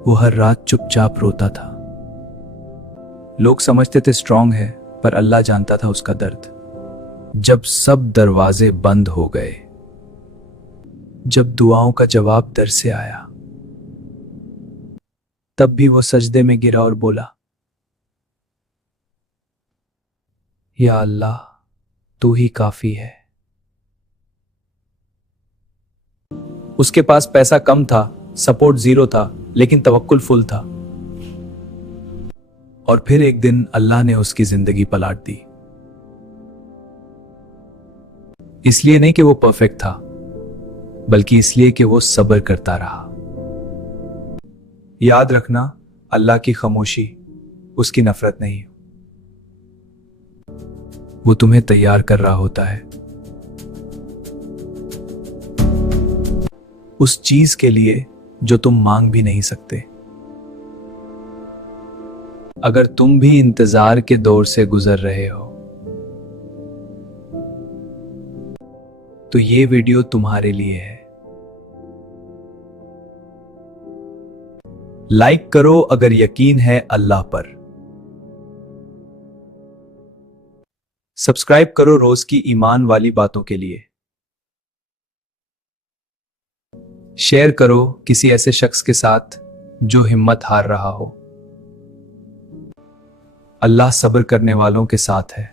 वो हर रात चुपचाप रोता था। लोग समझते थे स्ट्रांग है, पर अल्लाह जानता था उसका दर्द। जब सब दरवाजे बंद हो गए, जब दुआओं का जवाब दर से आया, तब भी वो सजदे में गिरा और बोला, या अल्लाह, तू ही काफी है। उसके पास पैसा कम था, सपोर्ट जीरो था, लेकिन तवक्कुल फुल था। और फिर एक दिन अल्लाह ने उसकी जिंदगी पलट दी। इसलिए नहीं कि वो परफेक्ट था, बल्कि इसलिए कि वो सब्र करता रहा। याद रखना, अल्लाह की खामोशी उसकी नफरत नहीं, वो तुम्हें तैयार कर रहा होता है उस चीज के लिए जो तुम मांग भी नहीं सकते। अगर तुम भी इंतजार के दौर से गुजर रहे हो, तो ये वीडियो तुम्हारे लिए है। लाइक करो अगर यकीन है अल्लाह पर। सब्सक्राइब करो रोज की ईमान वाली बातों के लिए। शेयर करो किसी ऐसे शख्स के साथ जो हिम्मत हार रहा हो। अल्लाह सब्र करने वालों के साथ है।